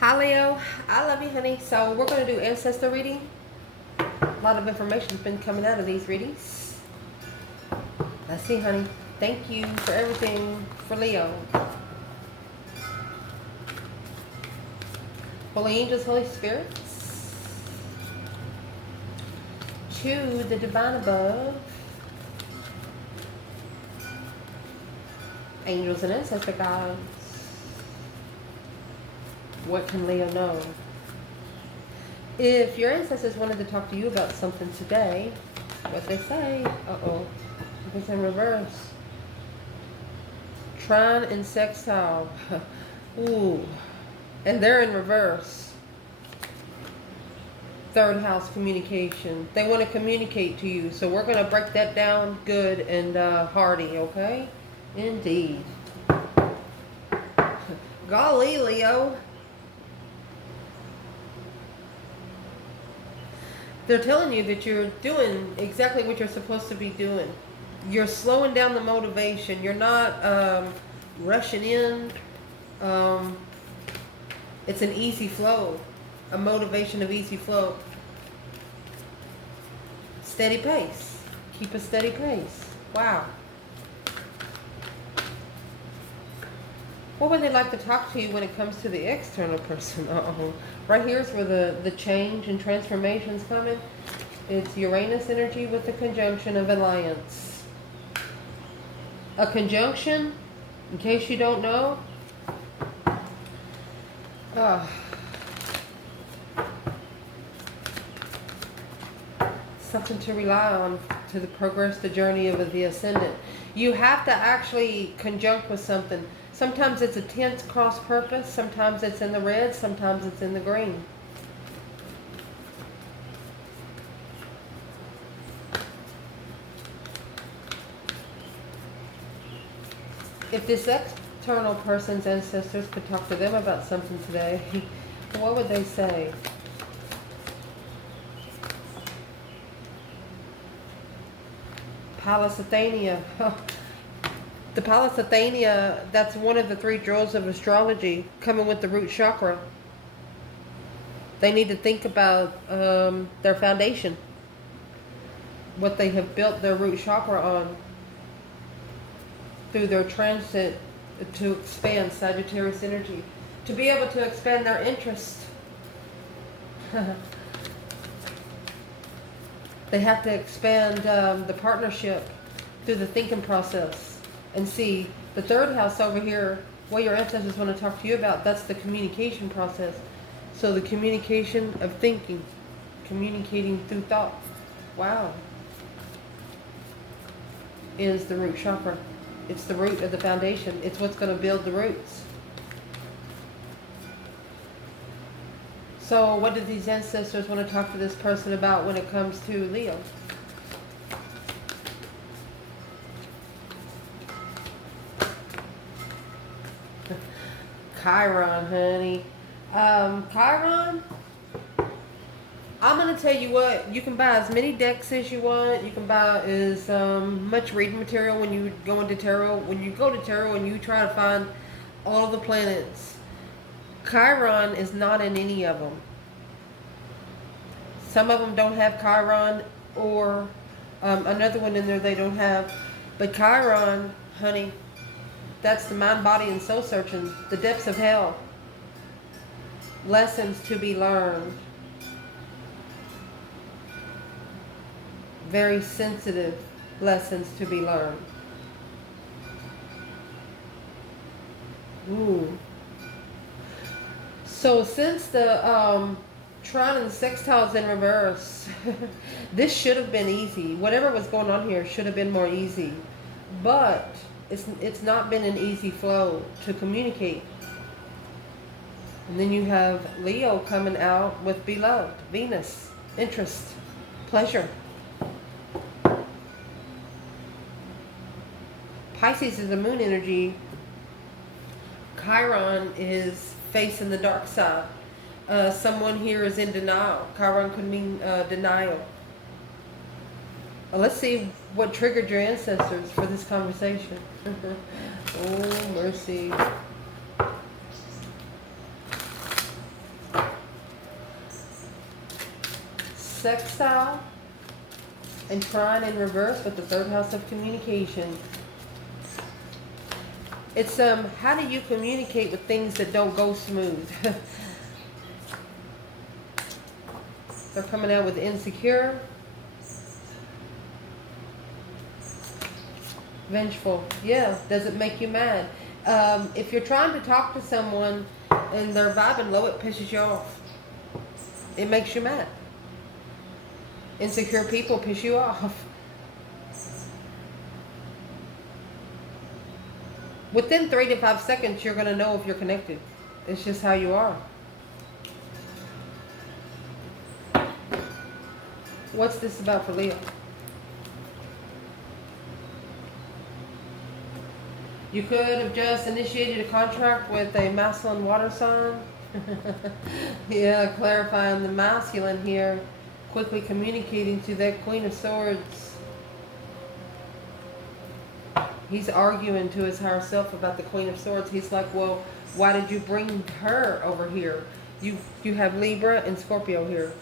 Hi Leo, I love you honey. So we're going to do ancestor reading. A lot of information has been coming out of these readings. Let's see honey. Thank you for everything for Leo. Holy angels, Holy Spirits. To the divine above. Angels and ancestor guides. What can Leo know? If your ancestors wanted to talk to you about something today, what they say? Uh-oh. It's in reverse. Trine and sextile. Ooh. And they're in reverse. Third house communication. They want to communicate to you. So we're going to break that down good and hearty, okay? Indeed. Golly, Leo. They're telling you that you're doing exactly what you're supposed to be doing. You're slowing down the motivation. You're not rushing in. It's an easy flow. A motivation of easy flow. Steady pace. Keep a steady pace. Wow. What would they like to talk to you when it comes to the external person? Uh-oh. Right here's where the change and transformation is coming. It's Uranus energy with the conjunction of alliance. A conjunction, in case you don't know, something to rely on to progress the journey of the ascendant. You have to actually conjunct with something. Sometimes it's a tense cross purpose, sometimes it's in the red, sometimes it's in the green. If this external person's ancestors could talk to them about something today, what would they say? Palace-Athenia. The Palace-Athenia, that's one of the 3 jewels of astrology, coming with the root chakra. They need to think about their foundation, what they have built their root chakra on through their transit to expand Sagittarius energy, to be able to expand their interest. They have to expand the partnership through the thinking process. And see, the 3rd house over here, what your ancestors want to talk to you about, that's the communication process. So the communication of thinking, communicating through thought. Wow. Is the root chakra. It's the root of the foundation. It's what's going to build the roots. So what do these ancestors want to talk to this person about when it comes to Leo? Chiron, honey. Chiron, I'm going to tell you what, you can buy as many decks as you want. You can buy as much reading material when you go into tarot. When you go to tarot and you try to find all the planets, Chiron is not in any of them. Some of them don't have Chiron, or another one in there they don't have. But Chiron, honey, that's the mind, body, and soul searching. The depths of hell. Lessons to be learned. Very sensitive lessons to be learned. Ooh. So since the trine and sextiles in reverse, this should have been easy. Whatever was going on here should have been more easy. But it's not been an easy flow to communicate. And then you have Leo coming out with beloved, Venus, interest, pleasure. Pisces is the moon energy. Chiron is facing the dark side. Someone here is in denial. Chiron could mean denial. Let's see what triggered your ancestors for this conversation. Oh, mercy. sextile and trine in reverse with the third house of communication. It's how do you communicate with things that don't go smooth? They're coming out with insecure, vengeful. Yeah, does it make you mad? If you're trying to talk to someone and they're vibing low, it pisses you off. It makes you mad. Insecure people piss you off. Within 3 to 5 seconds, you're going to know if you're connected. It's just how you are. What's this about for Leo? You could have just initiated a contract with a masculine water sign. Yeah, clarifying the masculine here. Quickly communicating to that Queen of Swords. He's arguing to his higher self about the Queen of Swords. He's like, well, why did you bring her over here? You have Libra and Scorpio here.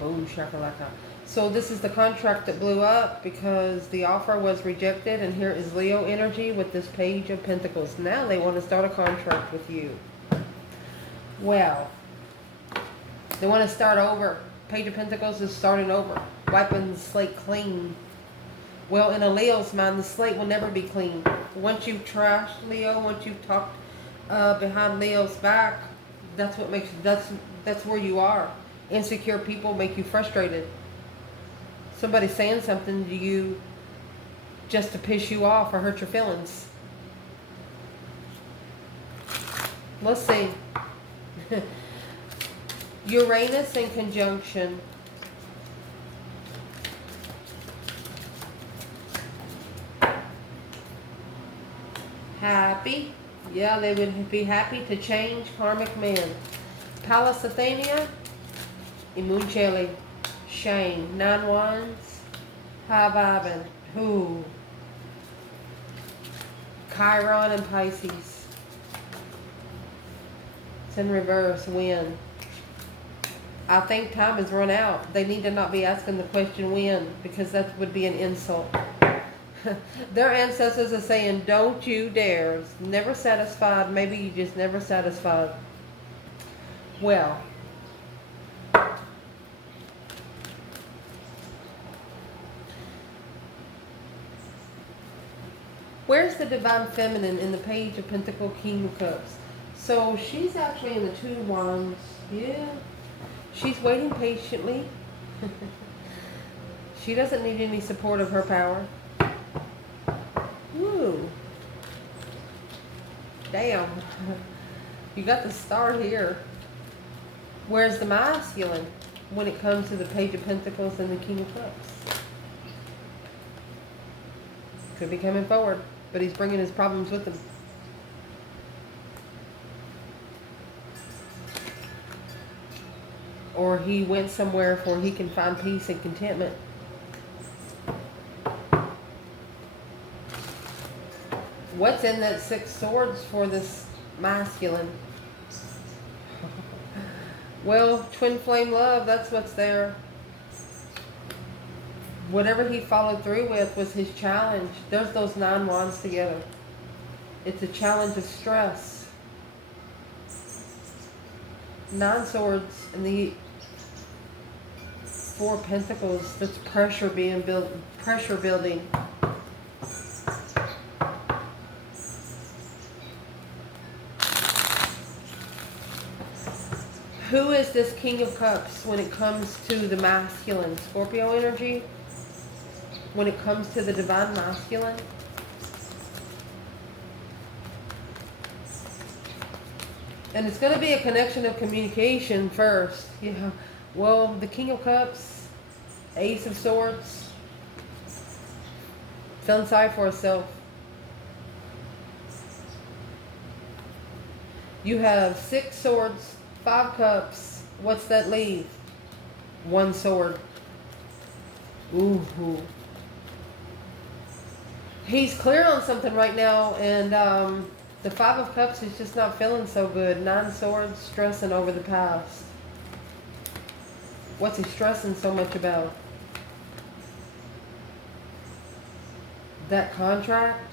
Boom, shakalaka. So this is the contract that blew up because the offer was rejected. And here is Leo energy with this Page of Pentacles. Now they want to start a contract with you. Well, they want to start over. Page of Pentacles is starting over. Wiping the slate clean. Well, in a Leo's mind, the slate will never be clean. Once you've trashed Leo, once you've talked behind Leo's back, that's what makes that's where you are. Insecure people make you frustrated. Somebody saying something to you just to piss you off or hurt your feelings. Let's see. Uranus in conjunction. Happy. Yeah, they would be happy to change karmic men. Pallas Athenia. Imuncheli. Shame. 9 Wands. High vibing. Who? Chiron and Pisces. It's in reverse. When? I think time has run out. They need to not be asking the question when, because that would be an insult. Their ancestors are saying, don't you dare. Never satisfied. Maybe you just never satisfied. Well. Where's the Divine Feminine in the Page of Pentacles, King of Cups? So she's actually in the 2 Wands. Yeah. She's waiting patiently. She doesn't need any support of her power. Woo. Damn. You got the star here. Where's the masculine when it comes to the Page of Pentacles and the King of Cups? Could be coming forward, but he's bringing his problems with him. Or he went somewhere where he can find peace and contentment. What's in that 6 swords for this masculine? Well, twin flame love, that's what's there. Whatever he followed through with was his challenge. There's those 9 Wands together. It's a challenge of stress. 9 swords and the 4 Pentacles. That's pressure being built, pressure building. Who is this King of Cups when it comes to the masculine? Scorpio energy? When it comes to the Divine Masculine? And it's going to be a connection of communication first. Yeah. Well, the King of Cups, Ace of Swords, feeling sorry for herself. You have 6 swords, 5 cups. What's that leave? 1 sword. Ooh. He's clear on something right now, and The Five of Cups is just not feeling so good. Nine of Swords, stressing over the past. What's he stressing so much about? That contract?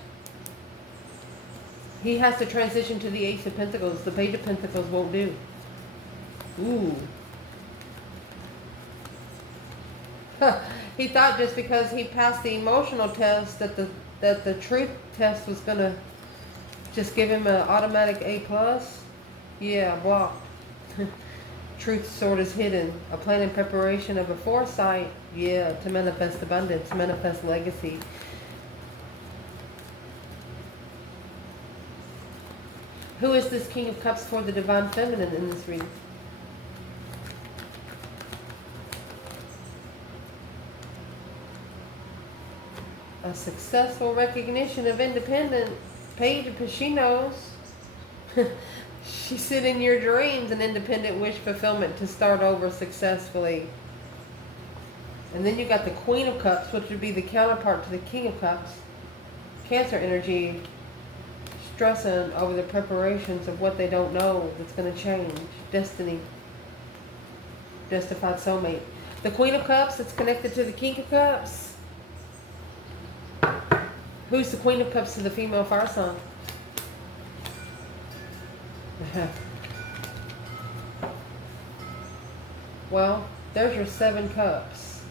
He has to transition to the Ace of Pentacles. The Page of Pentacles won't do. Ooh. He thought just because he passed the emotional test that the truth test was going to just give him an automatic A+. Yeah, blocked. Truth sword is hidden. A plan in preparation of a foresight. Yeah, to manifest abundance, manifest legacy. Who is this King of Cups for the Divine Feminine in this reading? A successful recognition of independence. Page, because she knows. She's sitting in your dreams, an independent wish fulfillment to start over successfully. And then you got the Queen of Cups, which would be the counterpart to the King of Cups. Cancer energy, stressing over the preparations of what they don't know that's going to change. Destiny. Justified soulmate. The Queen of Cups, it's connected to the King of Cups. Who's the Queen of Cups to the female fire sign? Well, there's your 7 cups.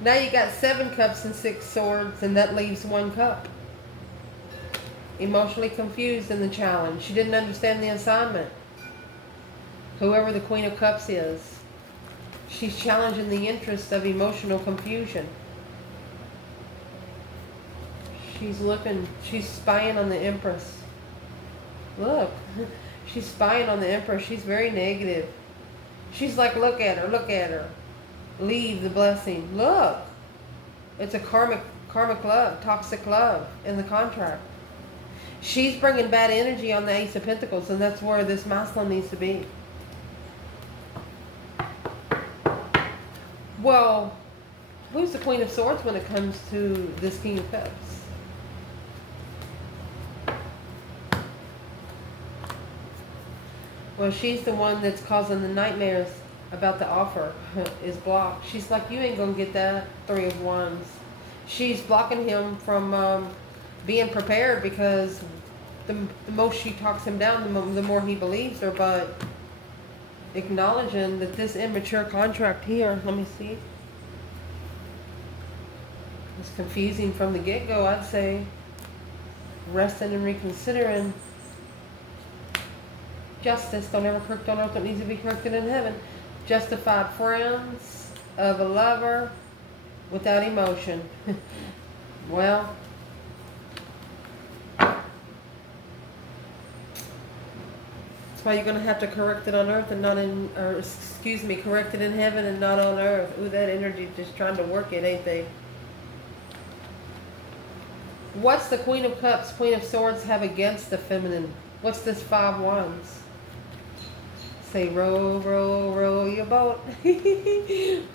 Now you got 7 cups and 6 swords, and that leaves 1 cup. Emotionally confused in the challenge. She didn't understand the assignment. Whoever the Queen of Cups is, she's challenging the interests of emotional confusion. She's looking, she's spying on the Empress. Look, she's spying on the Empress. She's very negative. She's like, look at her, look at her. Leave the blessing. Look, it's a karmic love, toxic love in the contract. She's bringing bad energy on the Ace of Pentacles, and that's where this masculine needs to be. Well, who's the Queen of Swords when it comes to this King of Cups? Well, she's the one that's causing the nightmares about the offer is blocked. She's like, you ain't going to get that. 3 of Wands. She's blocking him from being prepared because the most she talks him down, the more he believes her. But acknowledging that this immature contract here, let me see. It's confusing from the get-go, I'd say. Resting and reconsidering. Justice, don't ever correct on earth what needs to be corrected in heaven. Justified friends of a lover without emotion. Well, that's why you're going to have to correct it on earth and not in, or excuse me, correct it in heaven and not on earth. Ooh, that energy just trying to work it, ain't they? What's the Queen of Cups, Queen of Swords have against the feminine? What's this 5 Wands? Say, row, row, row your boat.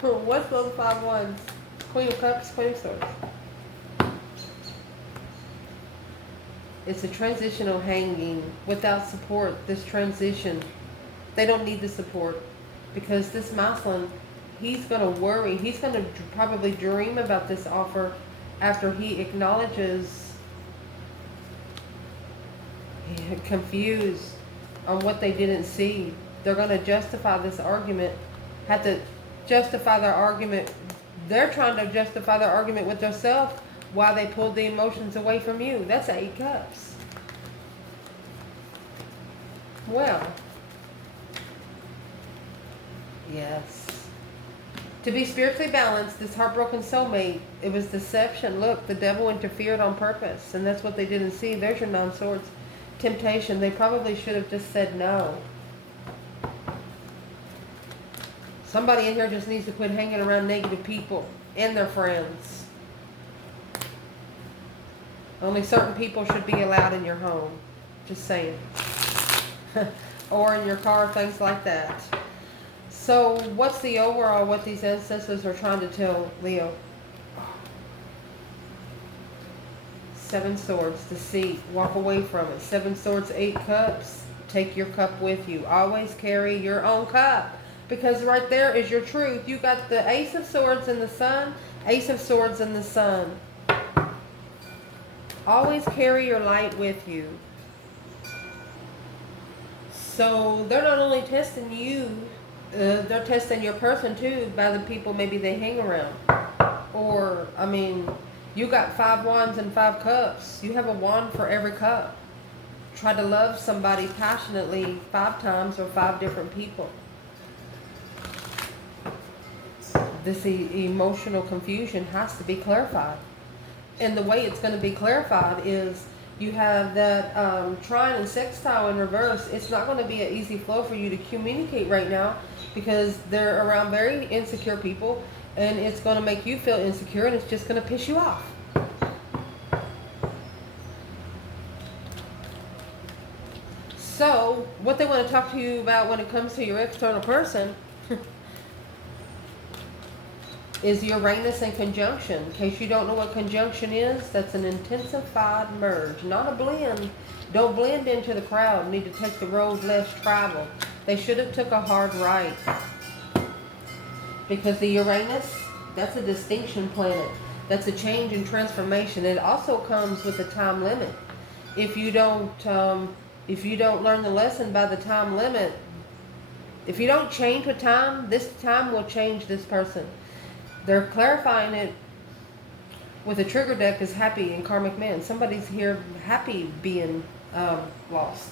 What's those 5 Wands? Queen of Cups, Queen of Swords. It's a transitional hanging without support. This transition, they don't need the support because this masculine, he's going to worry. He's going to probably dream about this offer after he acknowledges confused on what they didn't see. They're going to justify this argument, have to justify their argument. They're trying to justify their argument with themselves why they pulled the emotions away from you. That's 8 cups. Well, yes. To be spiritually balanced, this heartbroken soulmate, it was deception. Look, the devil interfered on purpose, and that's what they didn't see. There's your 9 swords. Temptation. They probably should have just said no. Somebody in here just needs to quit hanging around negative people and their friends. Only certain people should be allowed in your home. Just saying. Or in your car, things like that. So what's the overall, what these ancestors are trying to tell Leo? Seven Swords, deceit, walk away from it. Seven Swords, Eight Cups, take your cup with you. Always carry your own cup, because right there is your truth. You got the Ace of Swords in the Sun, Ace of Swords in the Sun. Always carry your light with you. So they're not only testing you, they're testing your person too by the people maybe they hang around. Or, I mean, you got 5 wands and 5 cups. You have a wand for every cup. Try to love somebody passionately 5 times or 5 different people. This emotional confusion has to be clarified. And the way it's going to be clarified is you have that trine and sextile in reverse. It's not going to be an easy flow for you to communicate right now, because they're around very insecure people, and it's going to make you feel insecure, and it's just going to piss you off. So what they want to talk to you about when it comes to your external person is Uranus in conjunction. In case you don't know what conjunction is, that's an intensified merge, not a blend. Don't blend into the crowd. Need to take the road less traveled. They should have took a hard right, because the Uranus, that's a distinction planet. That's a change and transformation. It also comes with a time limit. If you don't learn the lesson by the time limit, if you don't change with time, this time will change this person. They're clarifying it with a trigger deck as happy and karmic man. Somebody's here happy being lost.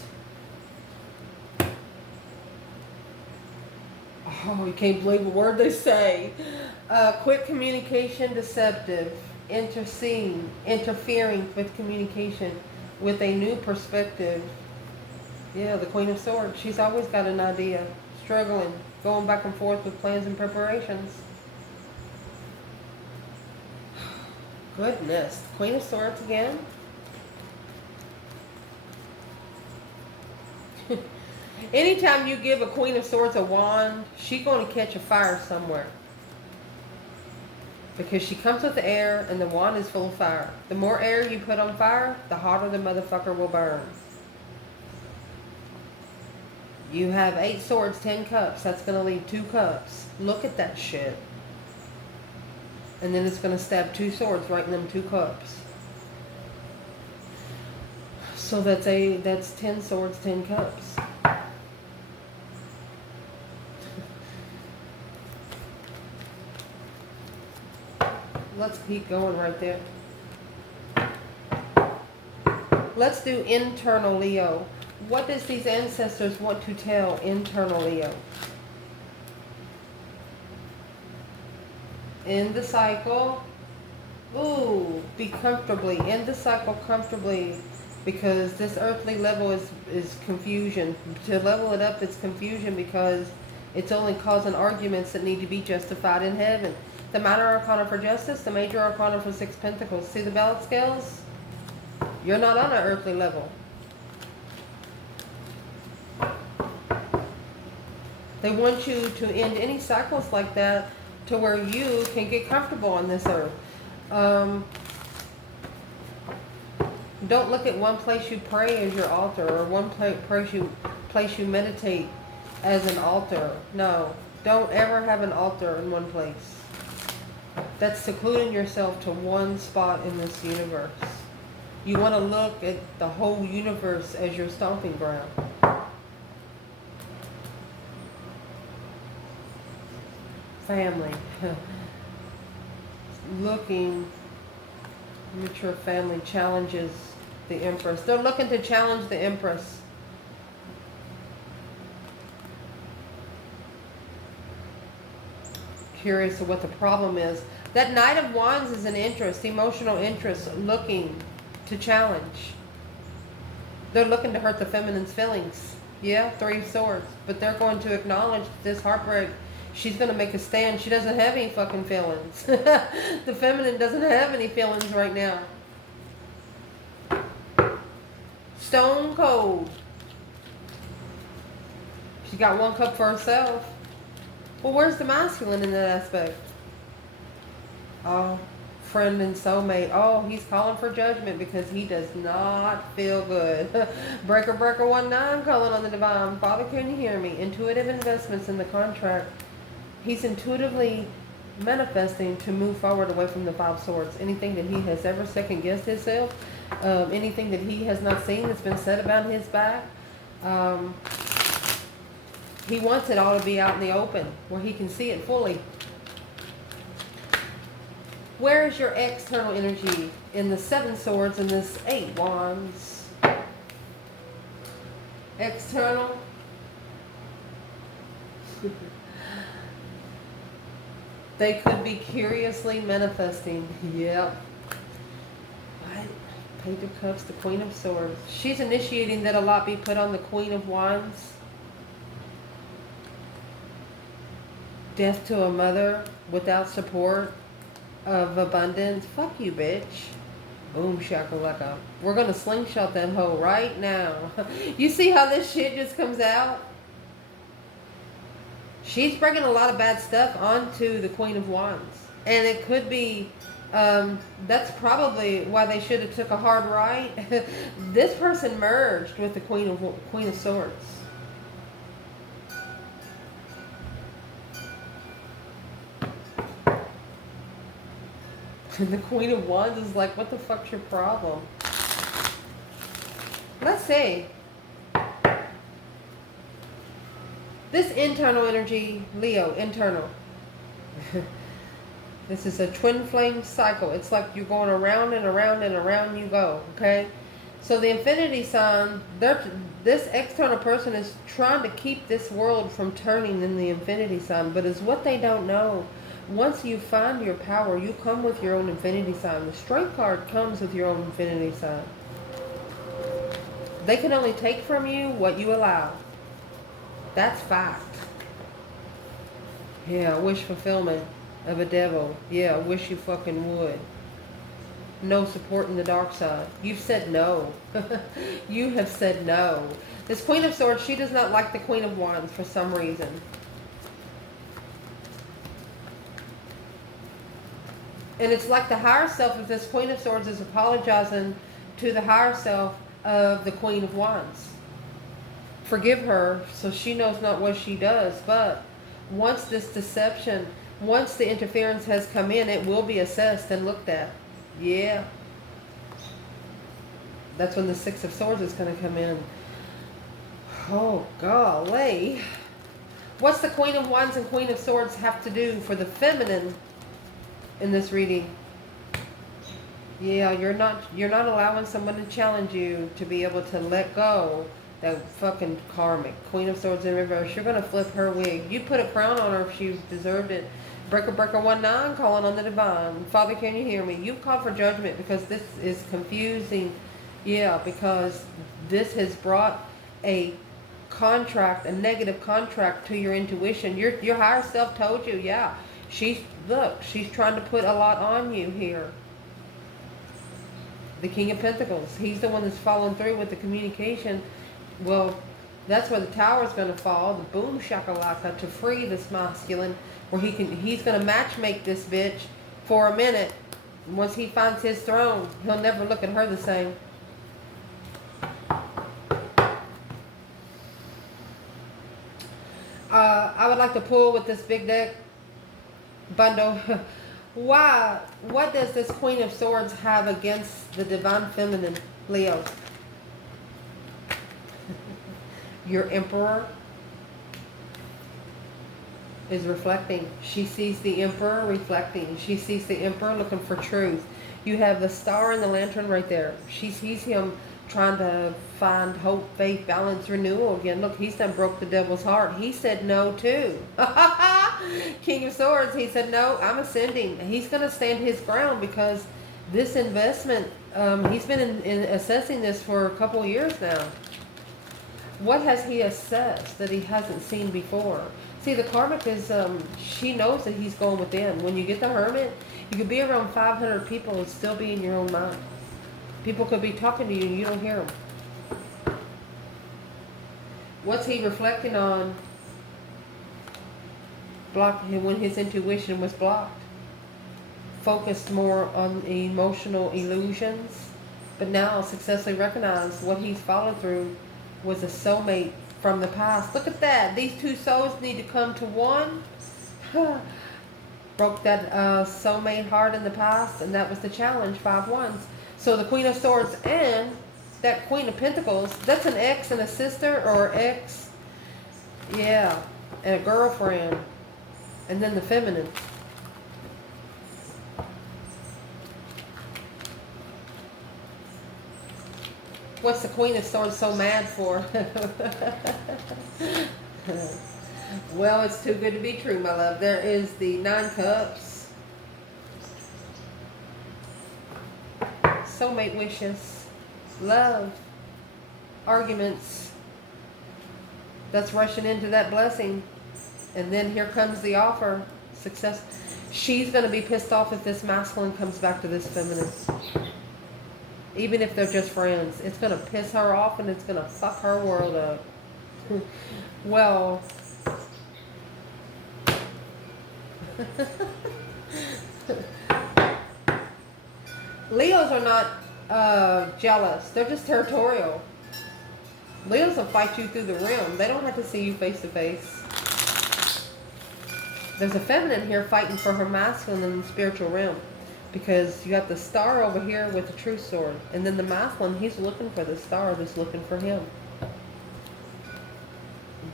Oh, you can't believe a word they say. Quick communication, deceptive, interfering with communication with a new perspective. Yeah, the Queen of Swords. She's always got an idea. Struggling, going back and forth with plans and preparations. Goodness. Queen of Swords again. Anytime you give a Queen of Swords a wand, she's going to catch a fire somewhere. Because she comes with the air, and the wand is full of fire. The more air you put on fire, the hotter the motherfucker will burn. You have 8 swords, 10 cups. That's going to leave 2 cups. Look at that shit. And then it's going to stab 2 swords right in them 2 cups. So that's 10 swords, 10 cups. Let's keep going right there. Let's do internal Leo. What does these ancestors want to tell internal Leo? End the cycle. Ooh, be comfortably. End the cycle comfortably, because this earthly level is confusion. To level it up, it's confusion, because it's only causing arguments that need to be justified in heaven. The minor arcana for justice, the major arcana for 6 pentacles. See the balance scales? You're not on an earthly level. They want you to end any cycles like that to where you can get comfortable on this earth. Don't look at one place you pray as your altar, or one place you meditate as an altar. No, don't ever have an altar in one place. That's secluding yourself to one spot in this universe. You want to look at the whole universe as your stomping ground. Family. Looking, mature family challenges the Empress. They're looking to challenge the Empress. Curious of what the problem is. That Knight of Wands is an interest, emotional interest, looking to challenge. They're looking to hurt the feminine's feelings. Yeah, 3 of Swords. But they're going to acknowledge this heartbreak. She's going to make a stand. She doesn't have any fucking feelings. The feminine doesn't have any feelings right now. Stone cold. She got 1 cup for herself. Well, where's the masculine in that aspect? friend and soulmate. Oh, he's calling for judgment because he does not feel good. Breaker 19 calling on the divine. Father, can you hear me? Intuitive investments in the contract. He's intuitively manifesting to move forward away from the 5 swords. Anything that he has ever second guessed himself, anything that he has not seen that's been said about his back, he wants it all to be out in the open where he can see it fully. Where is your external energy in the 7 swords and this 8 wands? External. They could be curiously manifesting. Yep. What? Page of Cups, the Queen of Swords. She's initiating that a lot be put on the Queen of Wands. Death to a mother without support of abundance. Fuck you, bitch. Boom shakalaka. We're gonna slingshot that hoe right now. You see how this shit just comes out? She's bringing a lot of bad stuff onto the Queen of Wands. And it could be, that's probably why they should have took a hard right. This person merged with the Queen of Swords. And the Queen of Wands is like, what the fuck's your problem? Let's see. This internal energy, Leo, internal. This is a twin flame cycle. It's like you're going around and around and around you go, okay? So the infinity sign, this external person is trying to keep this world from turning in the infinity sign, but it's what they don't know. Once you find your power, you come with your own infinity sign. The strength card comes with your own infinity sign. They can only take from you what you allow. That's fact. Yeah, wish fulfillment of a devil. Yeah, wish you fucking would. No support in the dark side. You've said no. You have said no. This Queen of Swords, she does not like the Queen of Wands for some reason. And it's like the higher self of this Queen of Swords is apologizing to the higher self of the Queen of Wands. Forgive her so she knows not what she does. But once this deception, once the interference has come in, it will be assessed and looked at. Yeah. That's when the 6 of Swords is going to come in. Oh, golly. What's the Queen of Wands and Queen of Swords have to do for the feminine in this reading? Yeah, you're not allowing someone to challenge you to be able to let go. That fucking karmic. Queen of Swords in reverse. You're going to flip her wig. You put a crown on her if she deserved it. Breaker 19 calling on the divine. Father, can you hear me? You've called for judgment because this is confusing. Yeah, because this has brought a contract, a negative contract to your intuition. Your higher self told you, yeah. She's trying to put a lot on you here. The King of Pentacles. He's the one that's following through with the communication. Well, that's where the tower is going to fall. The boom shakalaka to free this masculine, where he's going to matchmake this bitch for a minute. And once he finds his throne, he'll never look at her the same. I would like to pull with this big deck bundle. Why? What does this Queen of Swords have against the divine feminine, Leo? Your Emperor is reflecting. She sees the Emperor reflecting. She sees the Emperor looking for truth. You have the star and the lantern right there. She sees him trying to find hope, faith, balance, renewal again. Look, he's done broke the devil's heart. He said no too. King of Swords, he said no, I'm ascending. He's going to stand his ground because this investment, he's been in assessing this for a couple years now. What has he assessed that he hasn't seen before? See, the karmic is, she knows that he's going within. When you get the Hermit, you could be around 500 people and still be in your own mind. People could be talking to you and you don't hear them. What's he reflecting on? Blocking him when his intuition was blocked. focused more on emotional illusions, but now successfully recognized what he's followed through was a soulmate from the past. Look at that. These two souls need to come to one. Broke that soulmate heart in the past, and that was the challenge. 5 wands. So the Queen of Swords and that Queen of Pentacles, that's an ex and a sister, or ex, yeah, and a girlfriend. And then the feminine. What's the Queen of Swords so mad for? Well, it's too good to be true, my love. There is the 9 Cups. Soulmate wishes. Love. Arguments. That's rushing into that blessing. And then here comes the offer. Success. She's going to be pissed off if this masculine comes back to this feminine. Even if they're just friends. It's going to piss her off and it's going to fuck her world up. Well... Leos are not jealous. They're just territorial. Leos will fight you through the rim. They don't have to see you face to face. There's a feminine here fighting for her masculine in the spiritual realm. Because you got the star over here with the true sword. And then the masculine, he's looking for the star that's looking for him.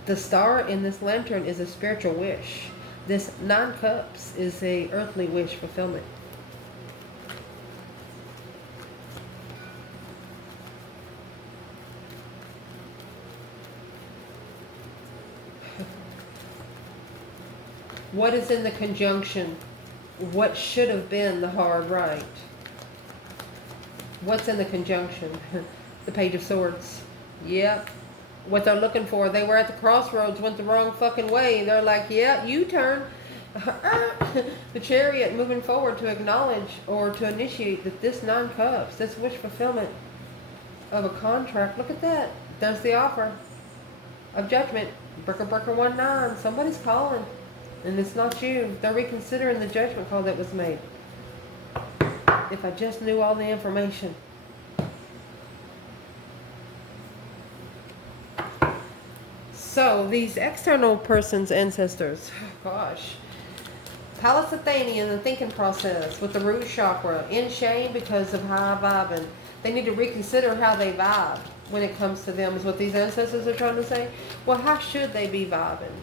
The star in this lantern is a spiritual wish. This 9 Cups is a earthly wish fulfillment. What is in the conjunction? What should have been the hard right? What's in the conjunction? The Page of Swords. Yep. What they're looking for. They were at the crossroads, went the wrong fucking way. They're like, yeah, U-turn. The Chariot, moving forward to acknowledge or to initiate that this 9 Cups, this wish fulfillment of a contract. Look at that. There's the offer of judgment. Breaker 1-9. Somebody's calling. And it's not you. They're reconsidering the judgment call that was made. If I just knew all the information. So, these external persons' ancestors, gosh. Pallas Athenian, the thinking process with the root chakra, in shame because of high vibing. They need to reconsider how they vibe when it comes to them, is what these ancestors are trying to say. Well, how should they be vibing?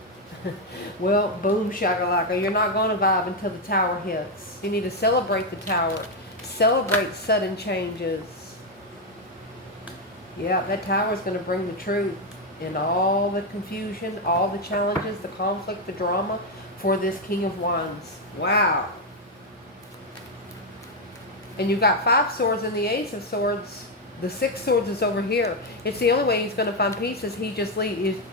Well, boom shakalaka. You're not going to vibe until the tower hits. You need to celebrate the tower. Celebrate sudden changes. Yeah, that tower is going to bring the truth in all the confusion, all the challenges, the conflict, the drama for this King of Wands. Wow. And you've got 5 swords and the Ace of Swords. The 6 swords is over here. It's the only way he's going to find peace is he just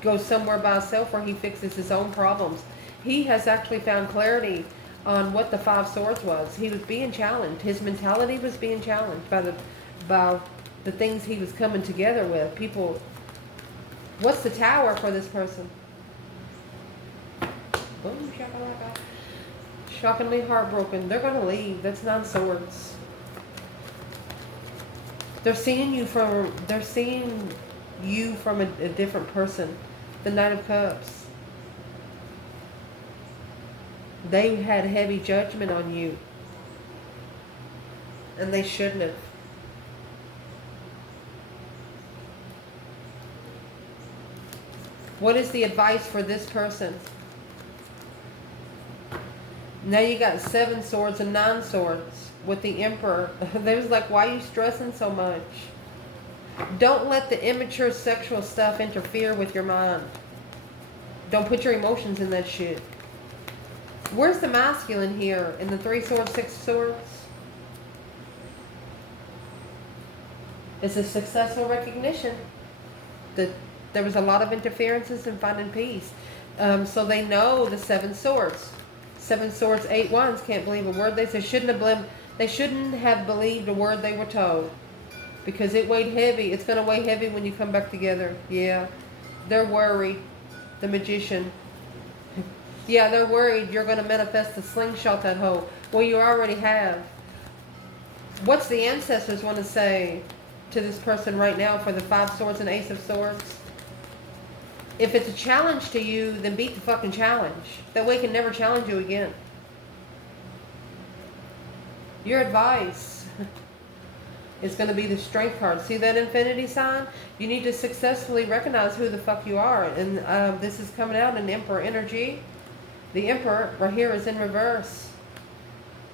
goes somewhere by himself where he fixes his own problems. He has actually found clarity on what the 5 swords was. He was being challenged. His mentality was being challenged by the things he was coming together with. People, what's the tower for this person? Boom, shakalaka. Shockingly heartbroken. They're going to leave. That's 9 swords. They're seeing you from a different person. The Knight of Cups. They had heavy judgment on you. And they shouldn't have. What is the advice for this person? Now you got 7 swords and 9 swords with the Emperor. They was like, why are you stressing so much? Don't let the immature sexual stuff interfere with your mind. Don't put your emotions in that shit. Where's the masculine here in the 3 swords, 6 swords? It's a successful recognition that there was a lot of interferences in finding peace. So they know the 7 swords. 7 swords, 8 wands, can't believe a word they said. They shouldn't have believed a word they were told. Because it weighed heavy. It's going to weigh heavy when you come back together. Yeah. They're worried. The Magician. Yeah, they're worried you're going to manifest the slingshot that hoe. Well, you already have. What's the ancestors want to say to this person right now for the 5 swords and Ace of Swords? If it's a challenge to you, then beat the fucking challenge. That way it can never challenge you again. Your advice is going to be the Strength card. See that infinity sign? You need to successfully recognize who the fuck you are. And this is coming out in Emperor energy. The Emperor right here is in reverse.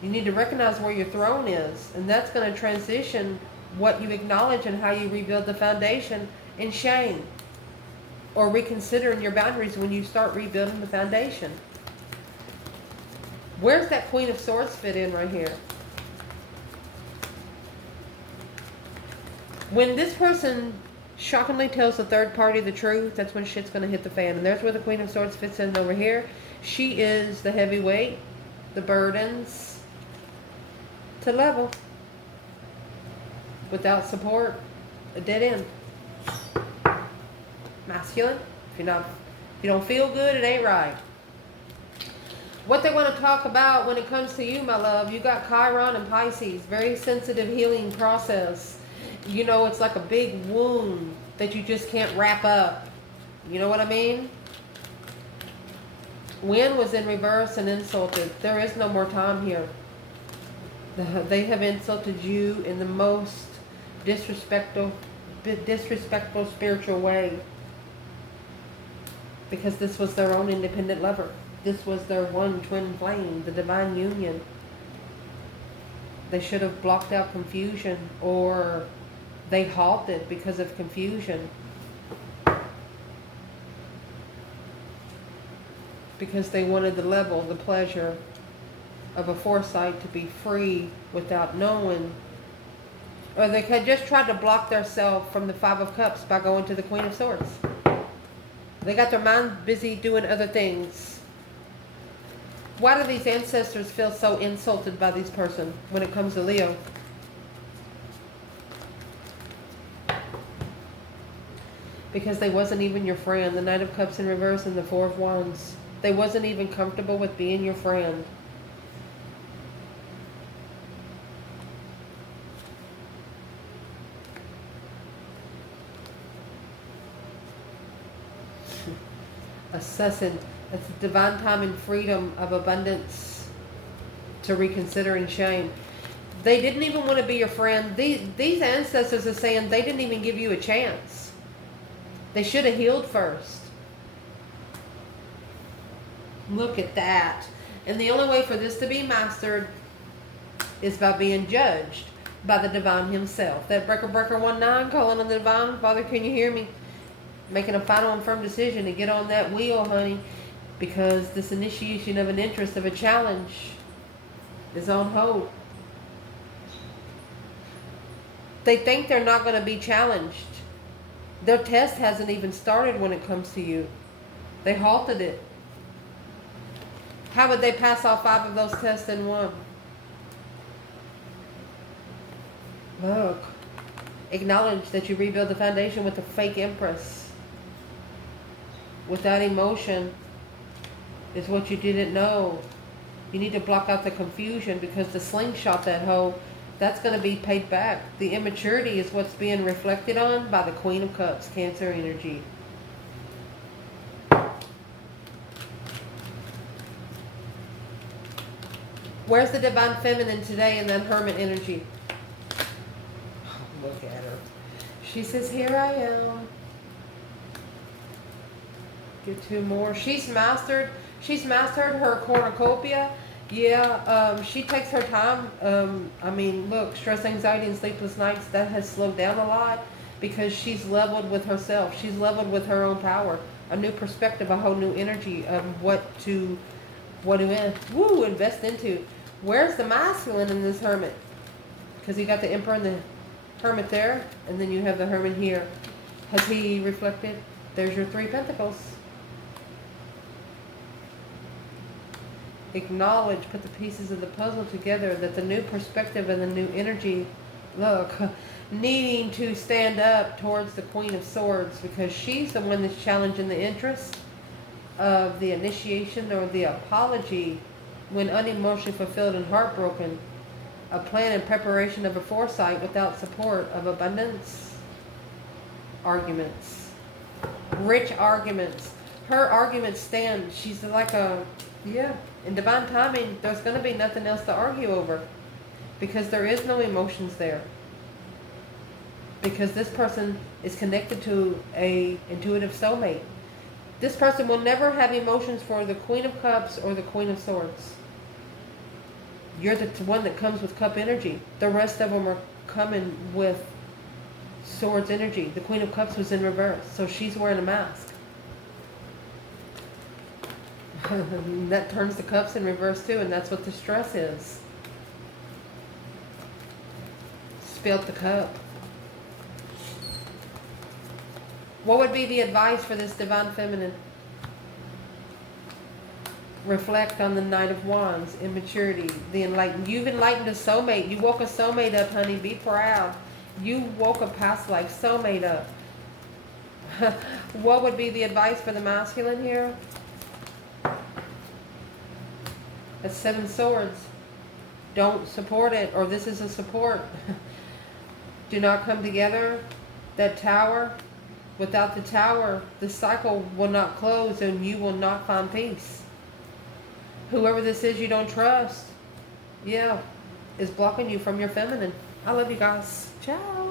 You need to recognize where your throne is. And that's going to transition what you acknowledge and how you rebuild the foundation in shame. Or reconsidering your boundaries when you start rebuilding the foundation. Where's that Queen of Swords fit in right here? When this person shockingly tells the third party the truth, that's when shit's going to hit the fan. And there's where the Queen of Swords fits in over here. She is the heavyweight, the burdens, to level. Without support, a dead end. Masculine. If you don't feel good, it ain't right. What they want to talk about when it comes to you, my love, you got Chiron and Pisces. Very sensitive healing process. You know, it's like a big wound that you just can't wrap up. You know what I mean? Wind was in reverse and insulted. There is no more time here. They have insulted you in the most disrespectful spiritual way. Because this was their own independent lover. This was their one twin flame, the divine union. They should have blocked out confusion, or they halted because of confusion. Because they wanted the level, the pleasure of a foresight to be free without knowing. Or they had just tried to block themselves from the 5 of Cups by going to the Queen of Swords. They got their mind busy doing other things. Why do these ancestors feel so insulted by this person when it comes to Leo? Because they wasn't even your friend. The Knight of Cups in reverse and the 4 of Wands. They wasn't even comfortable with being your friend. Assessing. It's divine time and freedom of abundance to reconsidering shame. They didn't even want to be your friend. These ancestors are saying they didn't even give you a chance. They should have healed first. Look at that. And the only way for this to be mastered is by being judged by the divine himself. That breaker 19 calling on the divine. Father, can you hear me? Making a final and firm decision to get on that wheel, honey. Because this initiation of an interest, of a challenge, is on hold. They think they're not going to be challenged. Their test hasn't even started when it comes to you. They halted it. How would they pass all 5 of those tests in one? Look. Acknowledge that you rebuild the foundation with a fake empress. Without emotion is what you didn't know. You need to block out the confusion, because the slingshot that hoe, that's going to be paid back. The immaturity is what's being reflected on by the Queen of Cups, Cancer energy. Where's the divine feminine today in that Hermit energy? Look at her. She says, here I am. Get 2 more. She's mastered her cornucopia. Yeah, she takes her time. I mean, look, stress, anxiety, and sleepless nights, that has slowed down a lot because she's leveled with herself. She's leveled with her own power. A new perspective, a whole new energy of what to invest into. Where's the masculine in this Hermit? Because you got the Emperor and the Hermit there, and then you have the Hermit here. Has he reflected? There's your 3 Pentacles. Acknowledge, put the pieces of the puzzle together, that the new perspective and the new energy, look, needing to stand up towards the Queen of Swords, because she's the one that's challenging the interest of the initiation or the apology when unemotionally fulfilled and heartbroken. A plan and preparation of a foresight without support of abundance. Arguments. Rich arguments. Her arguments stand. She's like a, yeah, in divine timing, there's going to be nothing else to argue over. Because there is no emotions there. Because this person is connected to a intuitive soulmate. This person will never have emotions for the Queen of Cups or the Queen of Swords. You're the one that comes with cup energy. The rest of them are coming with swords energy. The Queen of Cups was in reverse, so she's wearing a mask. That turns the cups in reverse too, and that's what the stress is. Spilled the cup. What would be the advice for this divine feminine? Reflect on the Knight of Wands, immaturity, the enlightened. You've enlightened a soulmate. You woke a soulmate up, honey. Be proud. You woke a past life soulmate up. What would be the advice for the masculine here? That's 7 swords. Don't support it, or this is a support. Do not come together. That tower, without the tower, the cycle will not close and you will not find peace. Whoever this is you don't trust, yeah, is blocking you from your feminine. I love you guys. Ciao.